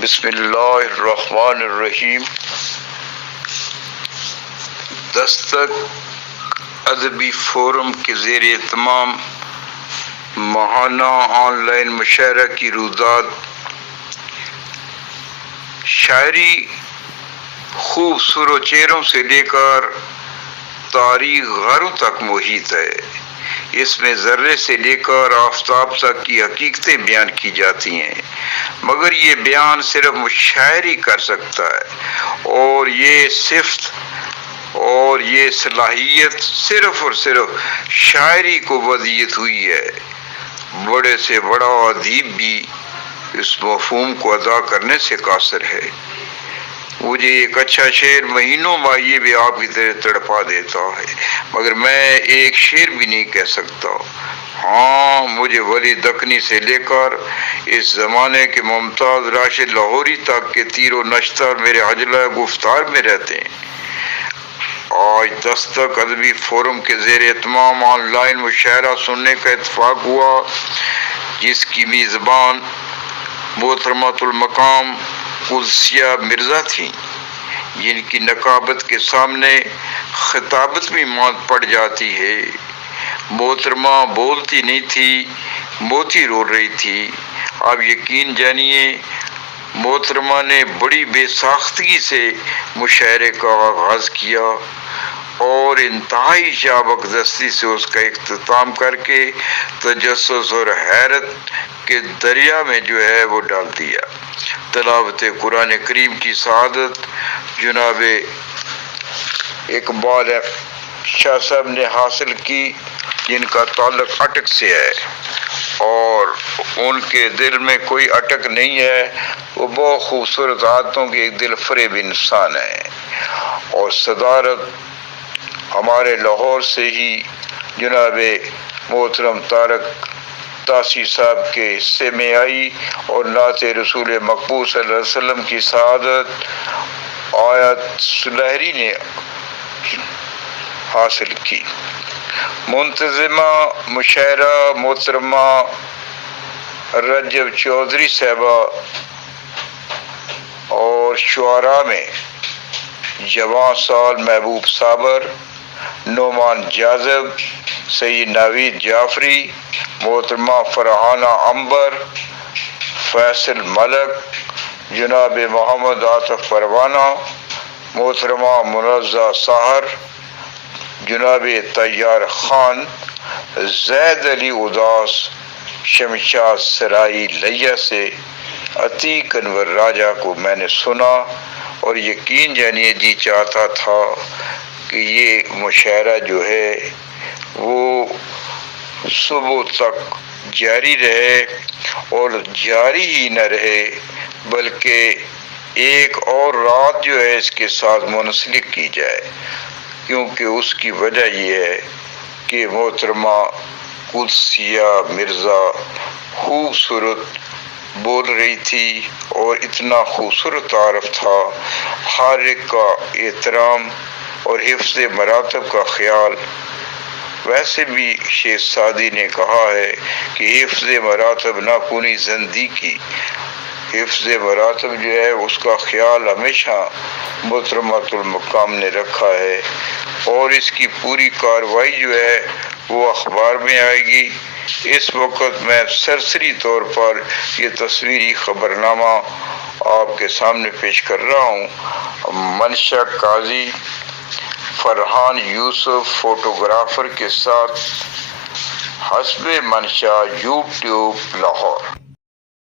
بسم اللہ الرحمن الرحیم۔ دستک ادبی فورم کے زیر اہتمام ماہانہ آن لائن مشاعرہ کی رویداد شاعری خوبصورت چہروں سے لے کر تاریخ غاروں تک محیط ہے۔ اس میں ذرے سے لے کر آفتاب تک کی حقیقتیں بیان کی جاتی ہیں، مگر یہ بیان صرف مشاعر ہی کر سکتا ہے، اور یہ صفت اور یہ صلاحیت صرف اور صرف شاعری کو ودیت ہوئی ہے۔ بڑے سے بڑا ادیب بھی اس مفہوم کو ادا کرنے سے قاصر ہے۔ مجھے ایک اچھا شعر مہینوں ماہیے بھی آپ کی طرح تڑپا دیتا ہے، مگر میں ایک شعر بھی نہیں کہہ سکتا۔ ہاں، مجھے ولی دکنی سے لے کر اس زمانے کے ممتاز راشد لاہوری تک کے تیر و نشتر میرے حجلہ گفتار میں رہتے ہیں۔ آج دستک ادبی فورم کے زیر اہتمام آن لائن مشاعرہ سننے کا اتفاق ہوا، جس کی میزبان محترمۃ المقام قدسیہ مرزا تھیں، جن کی نقابت کے سامنے خطابت بھی ماند پڑ جاتی ہے۔ محترمہ بولتی نہیں تھی، موتی رو رہی تھی۔ آپ یقین جانیے، محترمہ نے بڑی بے ساختگی سے مشاعرے کا آغاز کیا اور انتہائی چابک دستی سے اس کا اختتام کر کے تجسس اور حیرت کے دریا میں وہ ڈال دیا۔ تلاوت قرآن کریم کی سعادت جناب اقبال شاہ صاحب نے حاصل کی، جن کا تعلق اٹک سے ہے، اور ان کے دل میں کوئی اٹک نہیں ہے۔ وہ بہت خوبصورت عادتوں کے ایک دل فریب انسان ہے، اور صدارت ہمارے لاہور سے ہی جناب محترم طارق تاسی صاحب کے حصے میں آئی، اور نعت رسول مقبول صلی اللہ علیہ وسلم کی سعادت آیت سلہری نے حاصل کی۔ منتظمہ مشاعرہ محترمہ رجب چودھری صاحبہ اور شعراء میں جوان سال محبوب صابر، نعمان جاذب، سید نوید جعفری، محترمہ فرحانہ عنبر، فیصل ملک، جناب محمد عاطف پروانہ، محترمہ منزہ ساحر، جناب طیار خان، زید علی اداس، شمشاد سرائی لیا سے عتیق انور راجہ کو میں نے سنا، اور یقین جانیے جی چاہتا تھا کہ یہ مشاعرہ وہ صبح تک جاری رہے، اور جاری ہی نہ رہے بلکہ ایک اور رات اس کے ساتھ منسلک کی جائے، کیونکہ اس کی وجہ یہ ہے کہ محترمہ قدسیہ مرزا خوبصورت بول رہی تھی، اور اتنا خوبصورت تعارف تھا، ہر ایک کا احترام اور حفظ مراتب کا خیال۔ ویسے بھی شیخ سعدی نے کہا ہے کہ حفظ مراتب نہ کنی زندگی، حفظ مراتب اس کا خیال ہمیشہ محترمۃ المقام نے رکھا ہے، اور اس کی پوری کارروائی وہ اخبار میں آئے گی۔ اس وقت میں سرسری طور پر یہ تصویری خبرنامہ آپ کے سامنے پیش کر رہا ہوں۔ منشا قاضی فرحان یوسف فوٹوگرافر کے ساتھ، حسب منشا، یوٹیوب لاہور۔